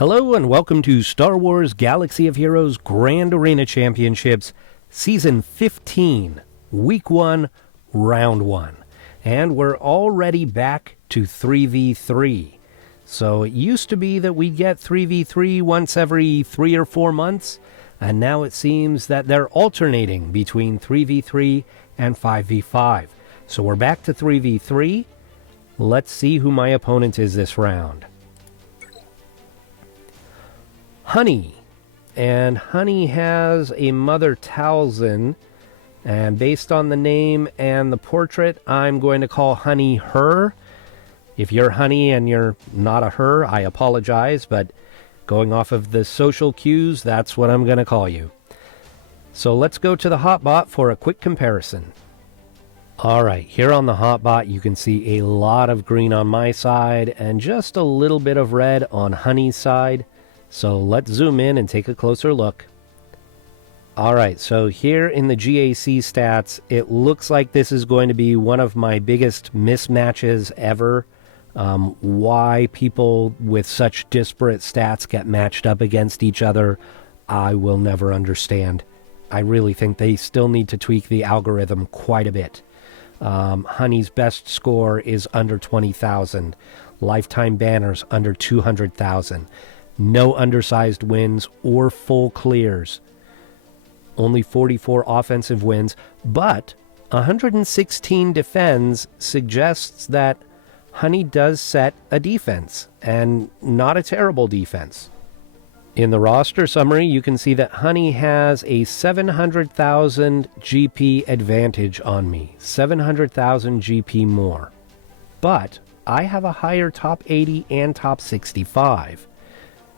Hello and welcome to Star Wars Galaxy of Heroes Grand Arena Championships, Season 15, Week 1, Round 1. And we're already back to 3v3. So it used to be that we'd get 3v3 once every 3 or 4 months, and now it seems that they're alternating between 3v3 and 5v5. So we're back to 3v3. Let's see who my opponent is this round. Hunnie. And Hunnie has a Mother Talzin. And based on the name and the portrait, I'm going to call Hunnie her. If you're Hunnie and you're not a her, I apologize, but going off of the social cues, that's what I'm going to call you. So let's go to the hotbot for a quick comparison. Alright, here on the hotbot you can see a lot of green on my side and just a little bit of red on Hunnie's side. So let's zoom in and take a closer look. Alright, so here in the GAC stats, it looks like this is going to be one of my biggest mismatches ever. Why people with such disparate stats get matched up against each other, I will never understand. I really think they still need to tweak the algorithm quite a bit. Hunnie's best score is under 20,000. Lifetime banners under 200,000. No undersized wins or full clears. Only 44 offensive wins, but 116 defends suggests that Hunnie does set a defense, and not a terrible defense. In the roster summary, you can see that Hunnie has a 700,000 GP advantage on me. 700,000 GP more. But I have a higher top 80 and top 65.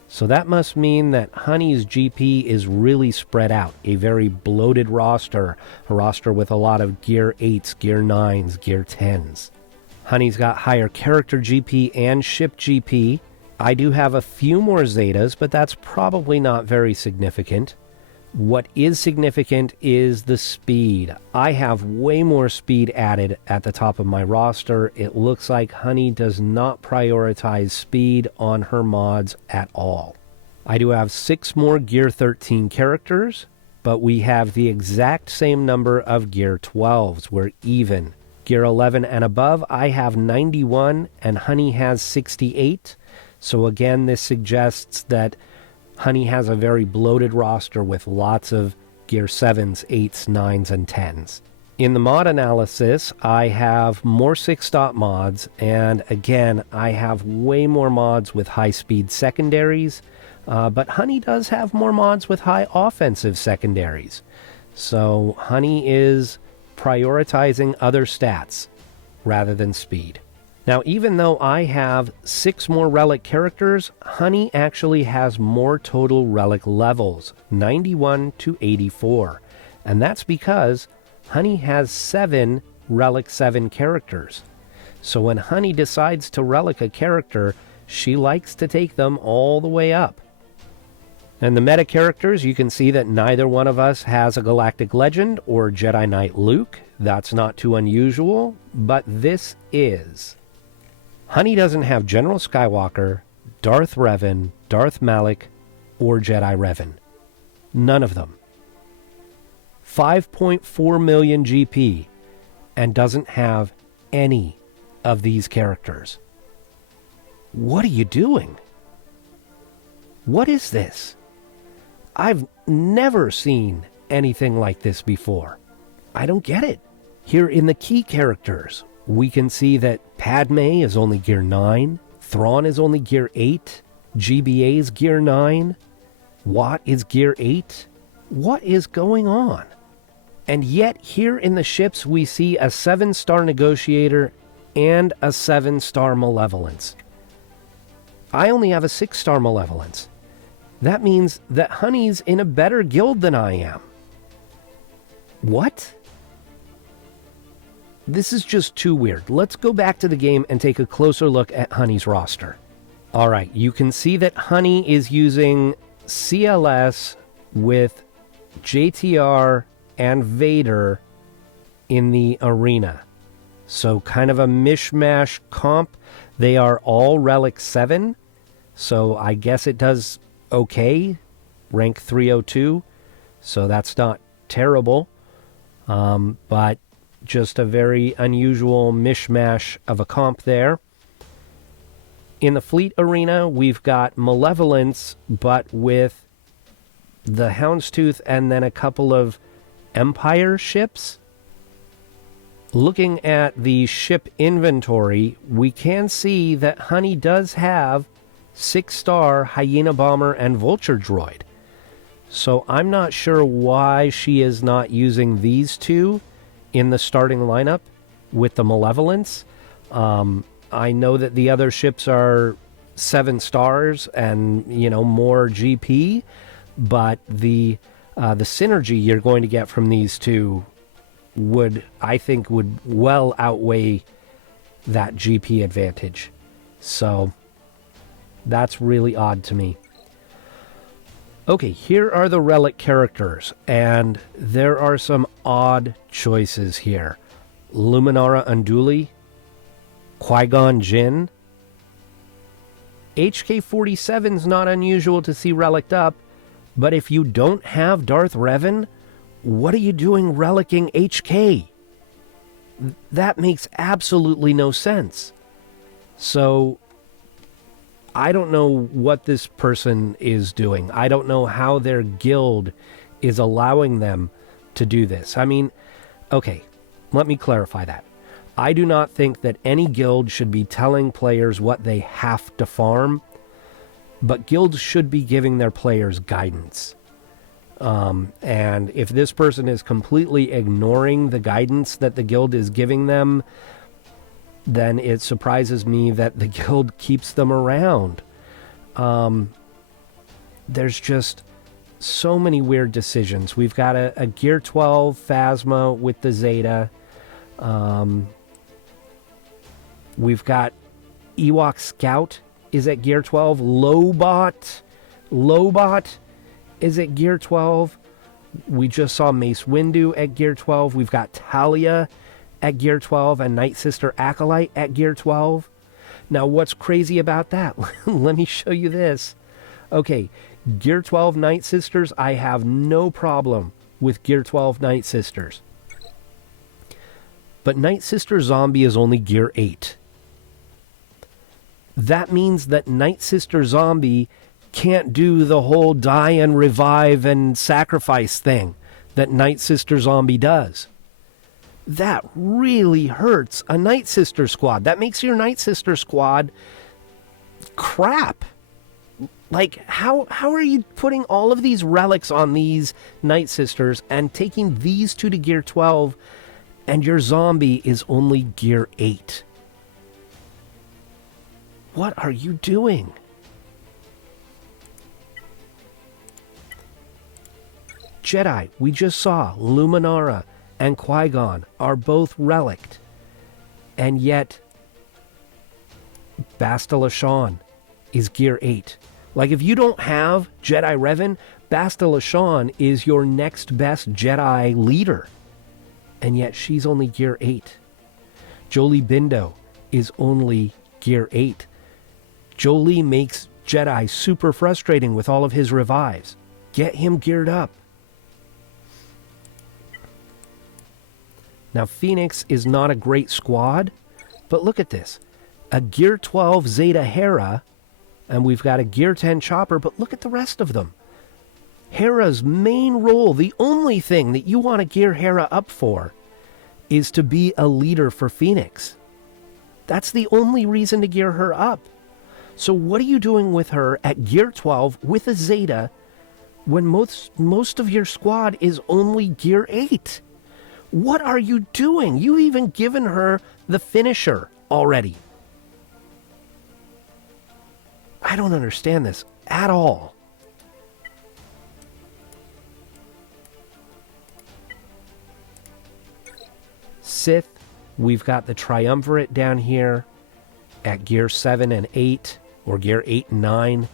So that must mean that Hunnie's GP is really spread out. A very bloated roster. A roster with a lot of Gear 8s, Gear 9s, Gear 10s. Hunnie's got higher character GP and ship GP. I do have a few more Zetas, but that's probably not very significant. What is significant is the speed. I have way more speed added at the top of my roster. It looks like Hunnie does not prioritize speed on her mods at all. I do have 6 more Gear 13 characters, but we have the exact same number of Gear 12s. We're even. Gear 11 and above, I have 91 and Hunnie has 68. So again, this suggests that Hunnie has a very bloated roster with lots of Gear 7s, 8s, 9s, and 10s. In the mod analysis, I have more 6-stop mods, and again, I have way more mods with high-speed secondaries, but Hunnie does have more mods with high offensive secondaries. So Hunnie is prioritizing other stats rather than speed. Now, even though I have 6 more relic characters, Hunnie actually has more total relic levels, 91 to 84. And that's because Hunnie has 7 relic 7 characters. So when Hunnie decides to relic a character, she likes to take them all the way up. And the meta characters, you can see that neither one of us has a Galactic Legend or Jedi Knight Luke. That's not too unusual, but this is. Hunnie doesn't have General Skywalker, Darth Revan, Darth Malak, or Jedi Revan. None of them. 5.4 million GP, and doesn't have any of these characters. What are you doing? What is this? I've never seen anything like this before. I don't get it. Here in the key characters, we can see that Padme is only Gear 9, Thrawn is only Gear 8, GBA is Gear 9, Watt is Gear 8. What is going on? And yet here in the ships we see a 7-star Negotiator and a 7-star Malevolence. I only have a 6-star Malevolence. That means that Hunnie's in a better guild than I am. What? This is just too weird. Let's go back to the game and take a closer look at Hunnie's roster. Alright, you can see that Hunnie is using CLS with JTR and Vader in the arena. So kind of a mishmash comp. They are all Relic 7. So I guess it does okay. Rank 302. So that's not terrible. But just a very unusual mishmash of a comp there. In the fleet arena, we've got Malevolence, but with the Houndstooth and then a couple of Empire ships. Looking at the ship inventory, we can see that Hunnie does have 6-star Hyena Bomber and Vulture Droid. So I'm not sure why she is not using these two in the starting lineup with the Malevolence. I know that the other ships are 7 stars and, more GP, but the synergy you're going to get from these two would well outweigh that GP advantage. So that's really odd to me. Okay, here are the relic characters, and there are some odd choices here. Luminara Unduli, Qui-Gon Jinn. HK-47's not unusual to see reliced up, but if you don't have Darth Revan, what are you doing relicking HK? That makes absolutely no sense. So I don't know what this person is doing. I don't know how their guild is allowing them to do this. I mean, okay, let me clarify that. I do not think that any guild should be telling players what they have to farm, but guilds should be giving their players guidance. And if this person is completely ignoring the guidance that the guild is giving them, then it surprises me that the guild keeps them around. There's just so many weird decisions. We've got a Gear 12 Phasma with the Zeta. We've got Ewok Scout is at Gear 12. Lobot is at Gear 12. We just saw Mace Windu at Gear 12. We've got Talia at Gear 12 and Nightsister Acolyte at Gear 12. Now, what's crazy about that? Let me show you this. Okay, Gear 12 Nightsisters, I have no problem with Gear 12 Nightsisters. But Nightsister Zombie is only Gear 8. That means that Nightsister Zombie can't do the whole die and revive and sacrifice thing that Nightsister Zombie does. That really hurts a Nightsister squad. That makes your Nightsister squad crap. Like, how are you putting all of these relics on these Nightsisters and taking these two to Gear 12 and your zombie is only Gear 8? What are you doing? Jedi, we just saw Luminara and Qui-Gon are both reliced. And yet, Bastila Ezra is Gear 8. Like, if you don't have Jedi Revan, Bastila Ezra is your next best Jedi leader. And yet, she's only Gear 8. Jolee Bindo is only Gear 8. Jolee makes Jedi super frustrating with all of his revives. Get him geared up. Now, Phoenix is not a great squad, but look at this. A Gear 12 Zeta Hera, and we've got a Gear 10 Chopper, but look at the rest of them. Hera's main role, the only thing that you want to gear Hera up for, is to be a leader for Phoenix. That's the only reason to gear her up. So what are you doing with her at Gear 12 with a Zeta when most of your squad is only Gear 8? What are you doing? You've even given her the finisher already. I don't understand this at all. Sith, we've got the Triumvirate down here at Gear 7 and 8, or Gear 8 and 9.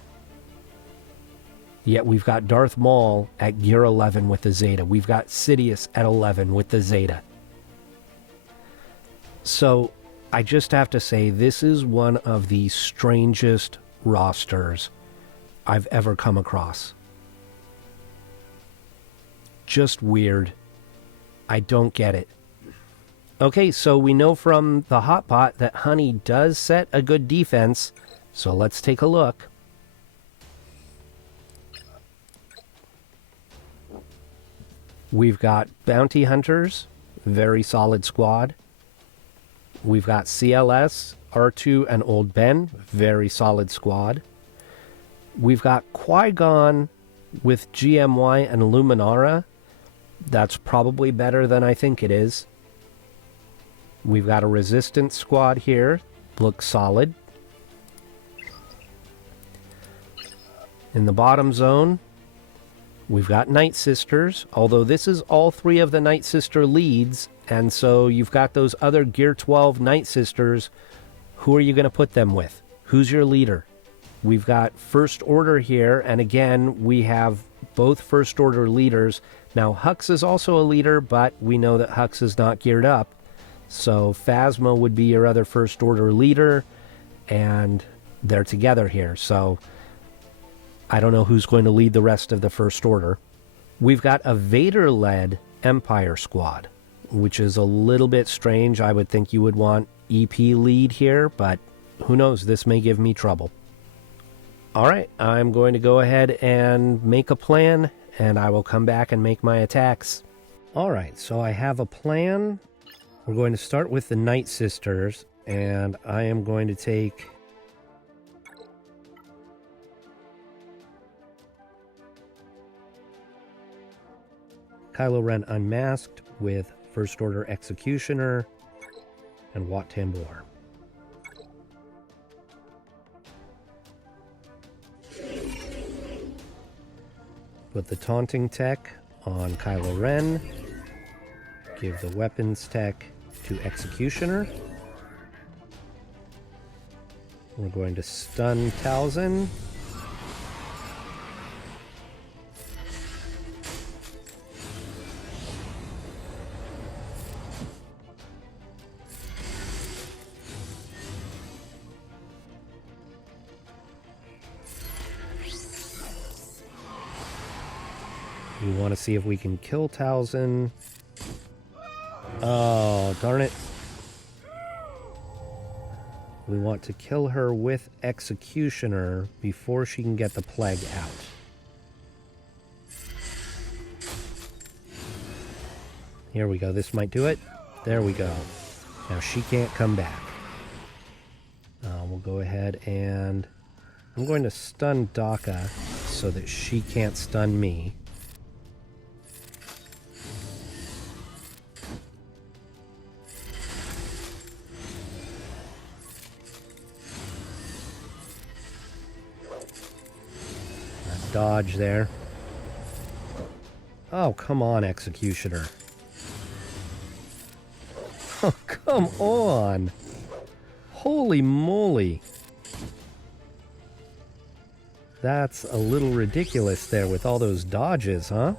Yet we've got Darth Maul at Gear 11 with the Zeta. We've got Sidious at 11 with the Zeta. So I just have to say, this is one of the strangest rosters I've ever come across. Just weird. I don't get it. Okay, so we know from the hotpot that Hunnie does set a good defense, so let's take a look. We've got Bounty Hunters, very solid squad. We've got CLS, R2, and Old Ben, very solid squad. We've got Qui-Gon with GMY and Luminara. That's probably better than I think it is. We've got a Resistance squad here. Looks solid. In the bottom zone, we've got Nightsisters, although this is all three of the Nightsister leads, and so you've got those other Gear 12 Nightsisters. Who are you going to put them with? Who's your leader? We've got First Order here, and again, we have both First Order leaders. Now, Hux is also a leader, but we know that Hux is not geared up. So Phasma would be your other First Order leader, and they're together here. So I don't know who's going to lead the rest of the First Order. We've got a Vader-led Empire squad, which is a little bit strange. I would think you would want EP lead here, but who knows? This may give me trouble. All right, I'm going to go ahead and make a plan, and I will come back and make my attacks. All right, so I have a plan. We're going to start with the Nightsisters, and I am going to take Kylo Ren Unmasked with First Order Executioner and Wat Tambor. Put the Taunting Tech on Kylo Ren. Give the Weapons Tech to Executioner. We're going to stun Talzin. We want to see if we can kill Talzin. Oh, darn it. We want to kill her with Executioner before she can get the plague out. Here we go. This might do it. There we go. Now she can't come back. We'll go ahead and I'm going to stun Daka so that she can't stun me. Dodge there. Oh, come on, Executioner. Oh, come on. Holy moly. That's a little ridiculous there with all those dodges, huh?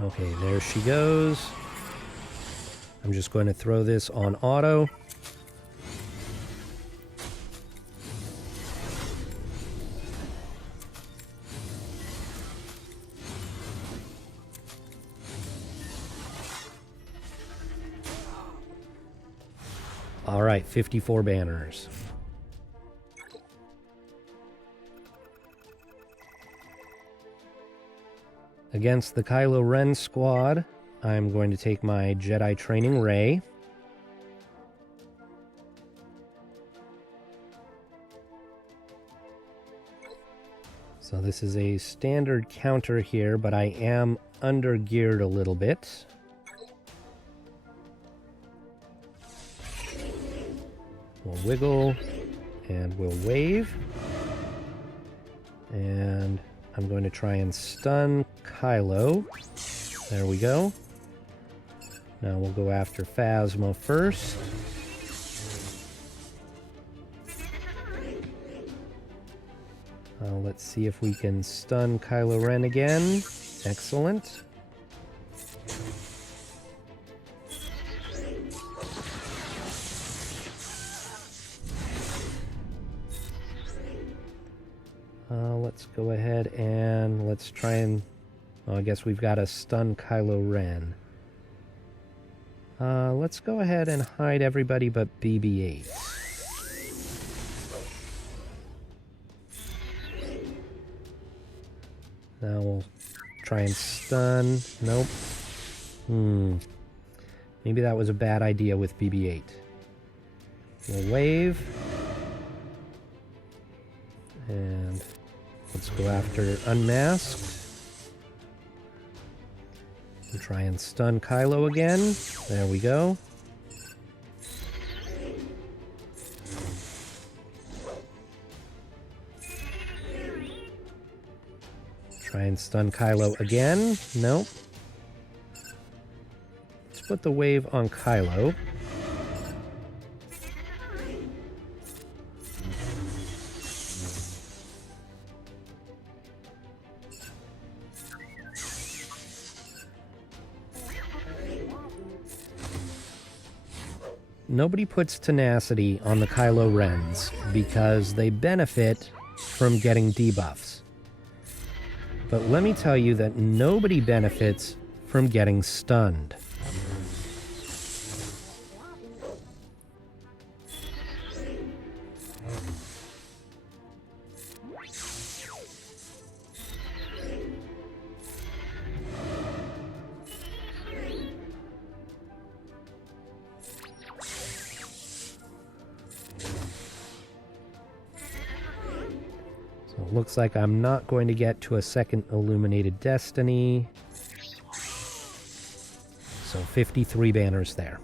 Okay, there she goes. I'm just going to throw this on auto. All right, 54 banners. Against the Kylo Ren squad, I'm going to take my Jedi Training Ray. So this is a standard counter here, but I am under-geared a little bit. We'll wiggle, and we'll wave. And I'm going to try and stun Kylo. There we go. Now we'll go after Phasma first. Let's see if we can stun Kylo Ren again. Excellent. Let's go ahead and let's try and... Oh, I guess we've got to stun Kylo Ren. Let's go ahead and hide everybody but BB-8. Now we'll try and stun. Nope. Maybe that was a bad idea with BB-8. We'll wave. And let's go after Unmasked. We'll try and stun Kylo again. There we go. Try and stun Kylo again. Nope. Let's put the wave on Kylo. Nobody puts tenacity on the Kylo Rens because they benefit from getting debuffs. But let me tell you that nobody benefits from getting stunned. Looks like I'm not going to get to a second Illuminated Destiny. So 53 banners there.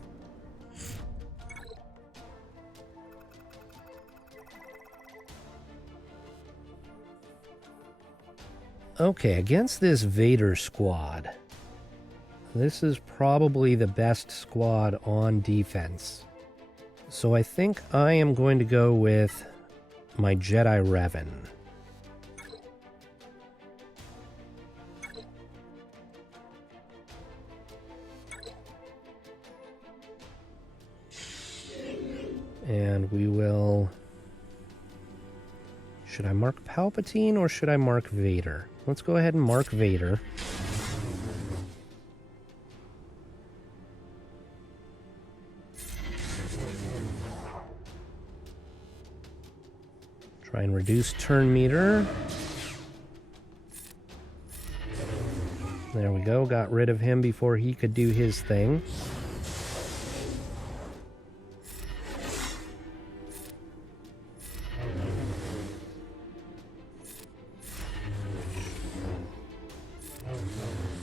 Okay, against this Vader squad, this is probably the best squad on defense. So I think I am going to go with my Jedi Revan. And we will... Should I mark Palpatine or should I mark Vader? Let's go ahead and mark Vader. Try and reduce turn meter. There we go. Got rid of him before he could do his thing.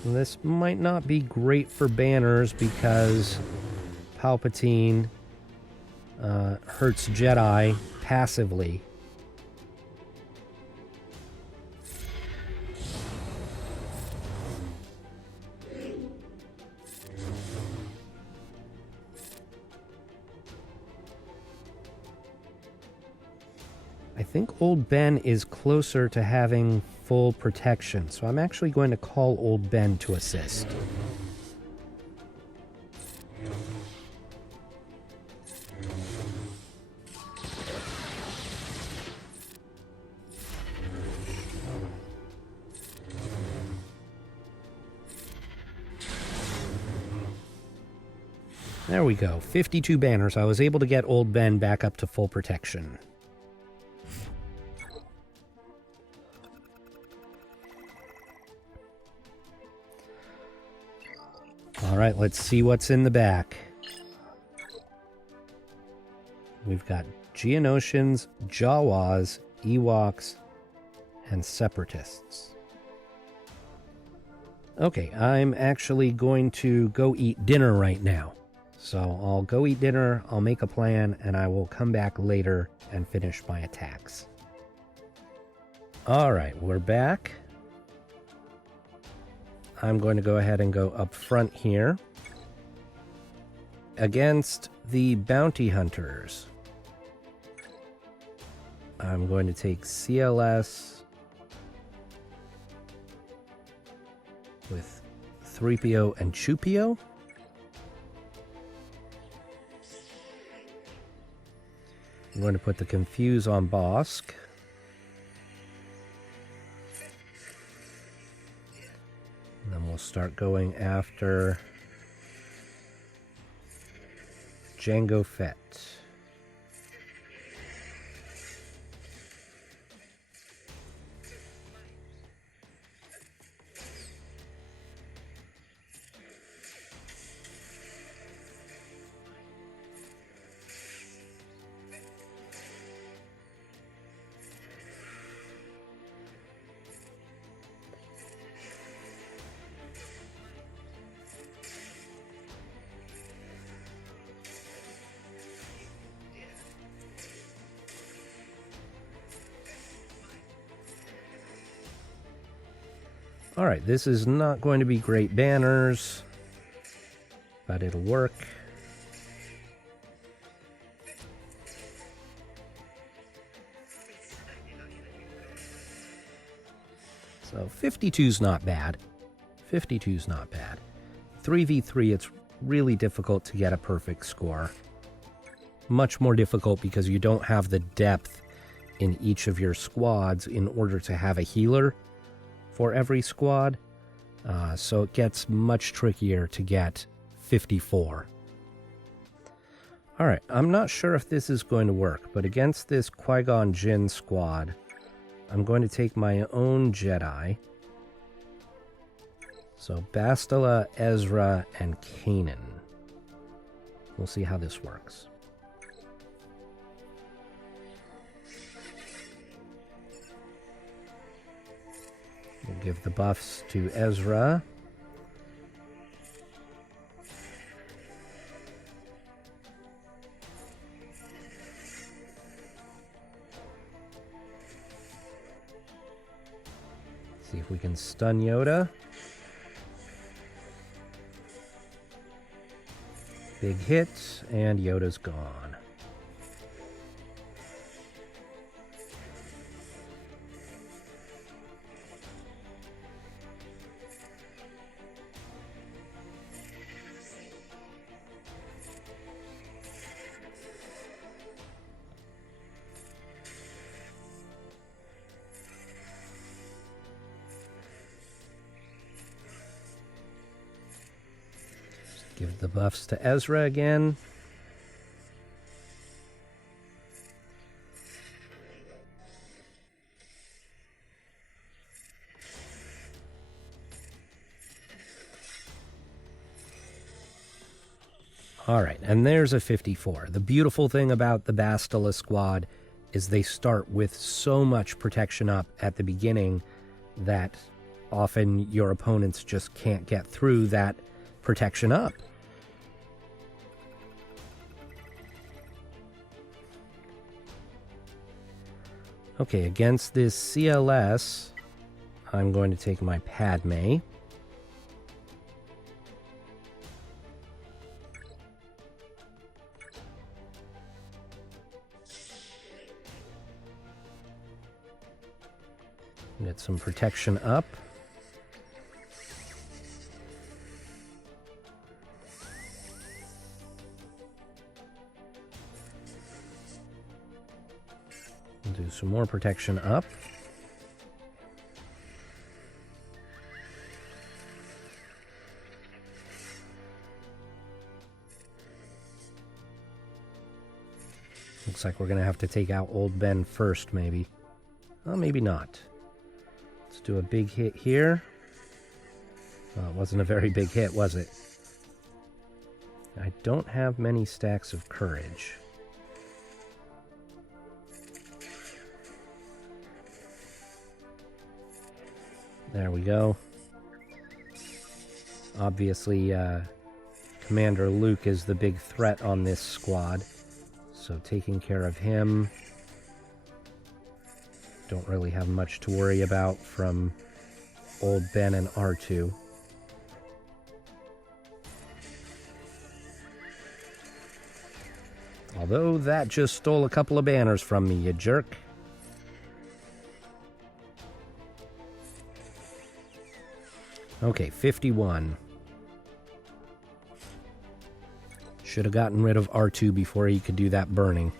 This might not be great for banners because Palpatine hurts Jedi passively. I think Old Ben is closer to having full protection, so I'm actually going to call Old Ben to assist. There we go, 52 banners. I was able to get Old Ben back up to full protection. Alright, let's see what's in the back. We've got Geonosians, Jawas, Ewoks, and Separatists. Okay, I'm actually going to go eat dinner right now. So I'll go eat dinner, I'll make a plan, and I will come back later and finish my attacks. Alright, we're back. I'm going to go ahead and go up front here against the bounty hunters. I'm going to take CLS, with 3PO and Chupio. I'm going to put the Confuse on Bosk. And then we'll start going after Jango Fett. Alright, this is not going to be great banners, but it'll work. So 52's not bad. 52's not bad. 3v3, it's really difficult to get a perfect score. Much more difficult because you don't have the depth in each of your squads in order to have a healer for every squad, so it gets much trickier to get 54. Alright, I'm not sure if this is going to work, but against this Qui-Gon Jinn squad, I'm going to take my own Jedi. So Bastila, Ezra, and Kanan. We'll see how this works. We'll give the buffs to Ezra. See if we can stun Yoda. Big hit, and Yoda's gone. Give the buffs to Ezra again. Alright, and there's a 54. The beautiful thing about the Bastila squad is they start with so much protection up at the beginning that often your opponents just can't get through that protection up. Okay, against this CLS, I'm going to take my Padme. Get some protection up. Do some more protection up. Looks like we're going to have to take out Old Ben first, maybe. Well, maybe not. Let's do a big hit here. Well, it wasn't a very big hit, was it? I don't have many stacks of courage. There we go. Obviously, Commander Luke is the big threat on this squad, so taking care of him. Don't really have much to worry about from Old Ben and R2. Although that just stole a couple of banners from me, you jerk. Okay, 51. Should have gotten rid of R2 before he could do that burning.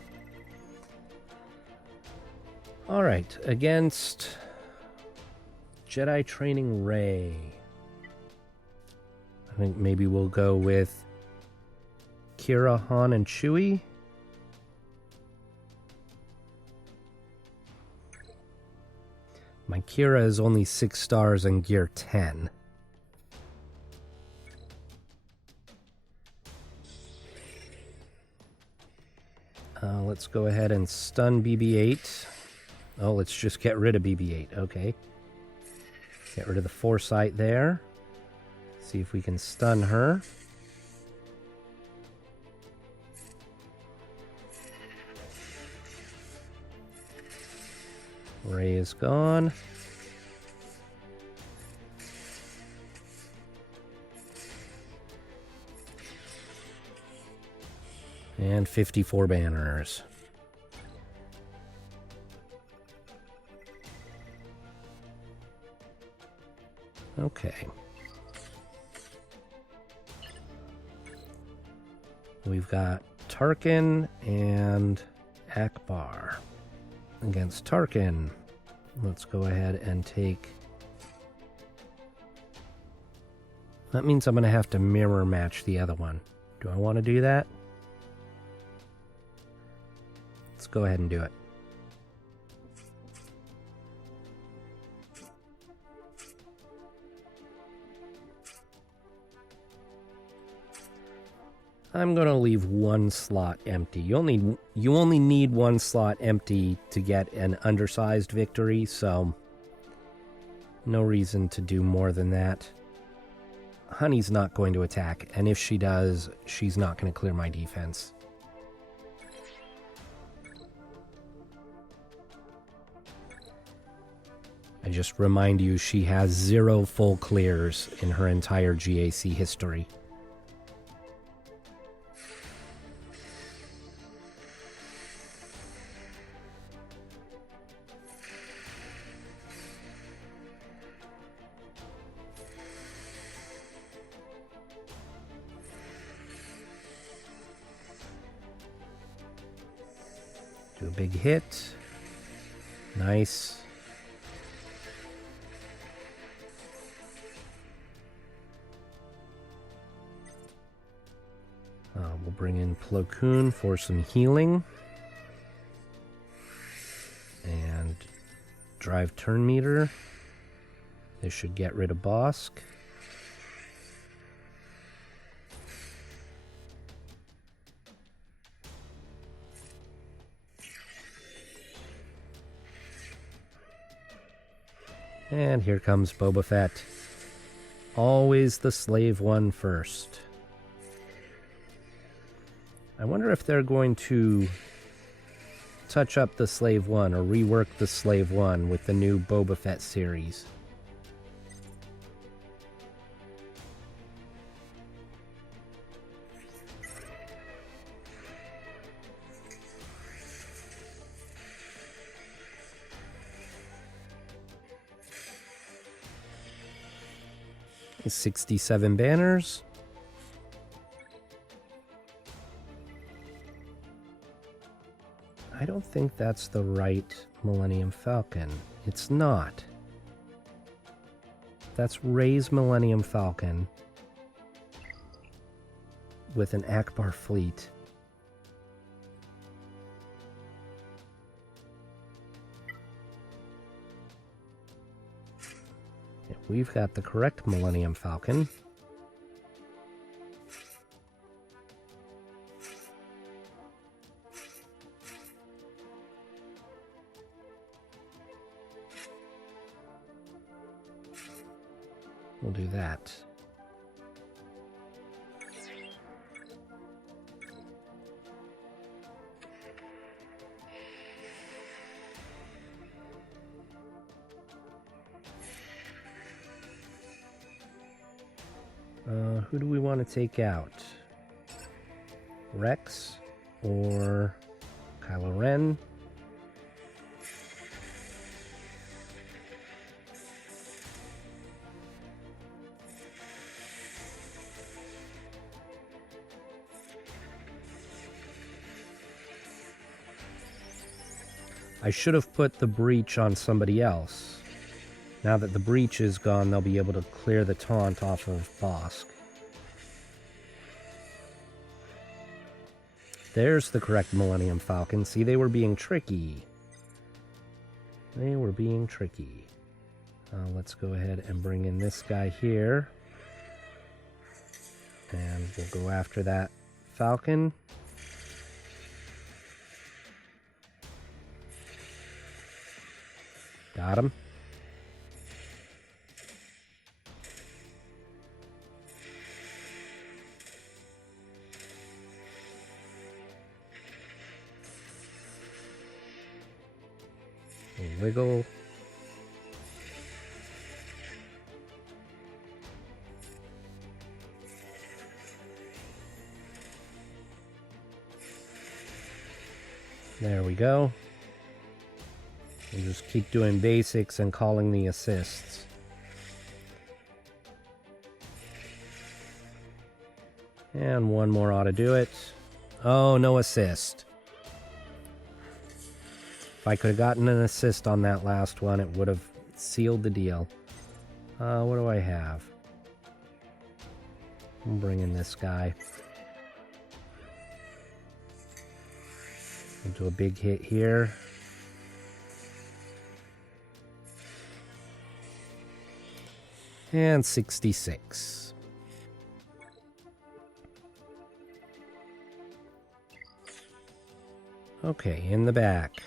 Alright, against Jedi Training Rey. I think maybe we'll go with Kira, Han, and Chewie. My Kira is only 6 stars and gear 10. Let's go ahead and stun BB-8. Oh, let's just get rid of BB-8. Okay. Get rid of the foresight there. See if we can stun her. Rey is gone. And 54 banners. Okay. We've got Tarkin and Akbar. Against Tarkin, let's go ahead and take... That means I'm going to have to mirror match the other one. Do I want to do that? Let's go ahead and do it. I'm going to leave one slot empty. You only need one slot empty to get an undersized victory, so no reason to do more than that. Hunnie's not going to attack, and if she does, she's not going to clear my defense. I just remind you, she has 0 full clears in her entire GAC history. Do a big hit. Nice. We'll bring in Plo Koon for some healing. And drive turn meter. This should get rid of Bosk. And here comes Boba Fett. Always the slave one first. I wonder if they're going to touch up the Slave 1 or rework the Slave 1 with the new Boba Fett series. It's 67 banners. I don't think that's the right Millennium Falcon. It's not. That's Rey's Millennium Falcon with an Akbar fleet. Yeah, we've got the correct Millennium Falcon. We'll do that. Who do we want to take out? Rex or Kylo Ren? I should have put the breach on somebody else. Now that the breach is gone, they'll be able to clear the taunt off of Bosk. There's the correct Millennium Falcon. See, they were being tricky. They were being tricky. Let's go ahead and bring in this guy here. And we'll go after that Falcon. Got him. We'll wiggle. There we go. We'll just keep doing basics and calling the assists. And one more ought to do it. Oh, no assist. If I could have gotten an assist on that last one, it would have sealed the deal. What do I have? I'm bringing this guy. We'll do a big hit here. And 66. Okay, in the back.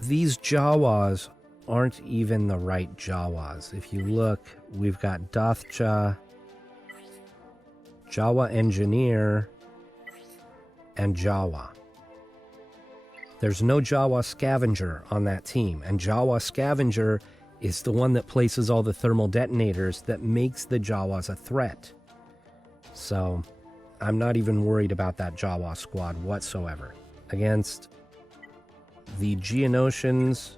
These Jawas aren't even the right Jawas. If you look, we've got Dathcha, Jawa Engineer, and Jawa. There's no Jawa Scavenger on that team, and Jawa Scavenger is the one that places all the thermal detonators that makes the Jawas a threat. So, I'm not even worried about that Jawa squad whatsoever. Against the Geonosians,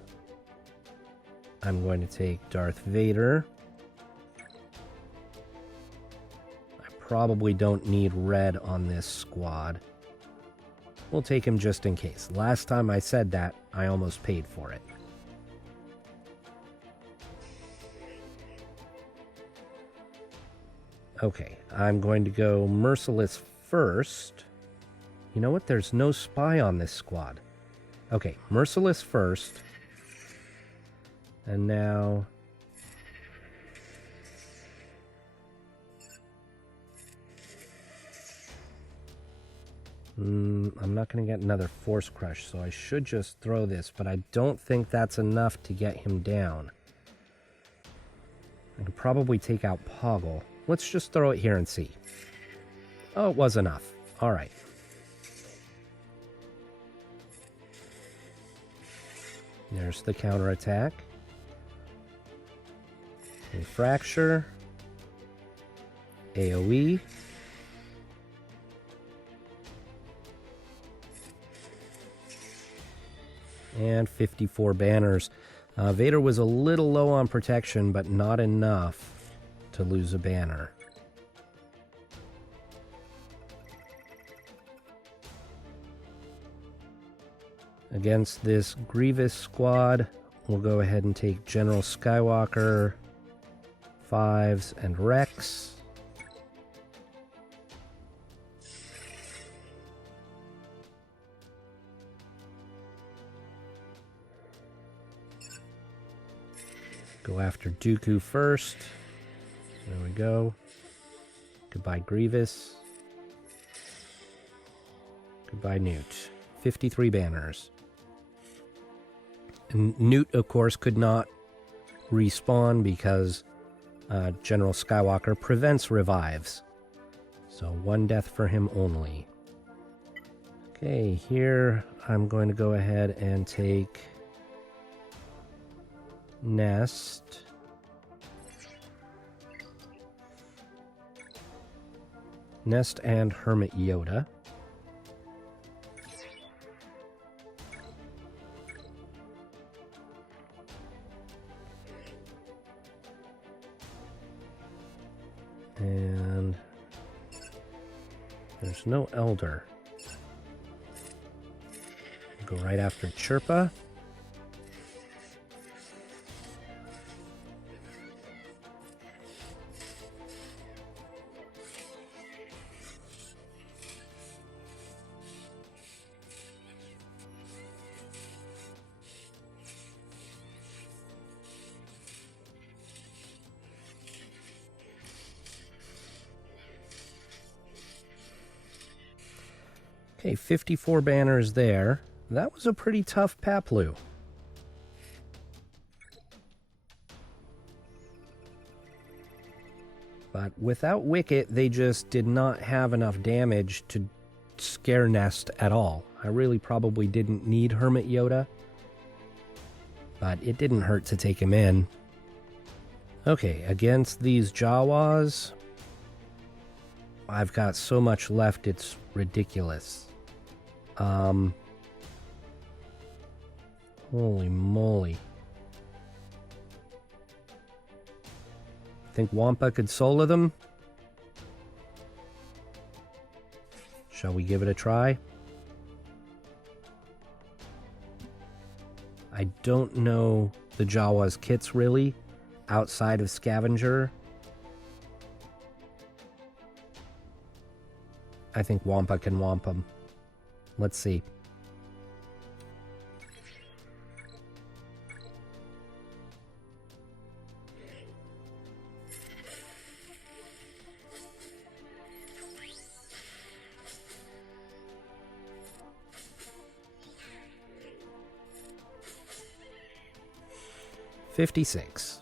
I'm going to take Darth Vader. I probably don't need red on this squad. We'll take him just in case. Last time I said that, I almost paid for it. Okay, I'm going to go Merciless first. You know what? There's no spy on this squad. Okay, Merciless first. And now... I'm not going to get another Force Crush, so I should just throw this, but I don't think that's enough to get him down. I could probably take out Poggle. Let's just throw it here and see. Oh, it was enough. Alright. There's the counterattack. A Fracture. AoE. And 54 banners. Vader was a little low on protection, but not enough to lose a banner. Against this Grievous squad, we'll go ahead and take General Skywalker, Fives, and Rex. Go after Dooku first. There we go. Goodbye, Grievous. Goodbye, Newt. 53 banners. And Newt, of course, could not respawn because General Skywalker prevents revives. So one death for him only. Okay, here I'm going to go ahead and take Nest. Nest and Hermit Yoda. And there's no Elder. Go right after Chirpa. Okay, 54 banners there. That was a pretty tough Paplu. But without Wicket, they just did not have enough damage to scare Nest at all. I really probably didn't need Hermit Yoda, but it didn't hurt to take him in. Okay, against these Jawas, I've got so much left, it's ridiculous. Holy moly. Think Wampa could solo them? Shall we give it a try? I don't know the Jawas' kits really, outside of Scavenger. I think Wampa can wamp them. Let's see. $56.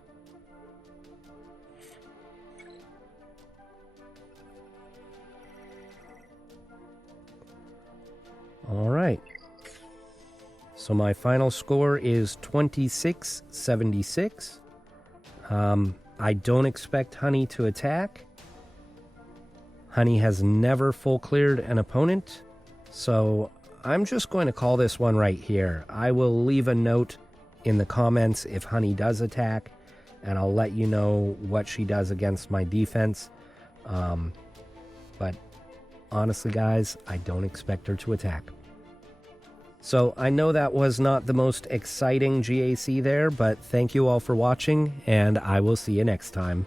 All right. So my final score is 26-76. I don't expect Hunnie to attack. Hunnie has never full cleared an opponent, so I'm just going to call this one right here. I will leave a note in the comments if Hunnie does attack, and I'll let you know what she does against my defense. But honestly, guys, I don't expect her to attack. So I know that was not the most exciting GAC there, but thank you all for watching, and I will see you next time.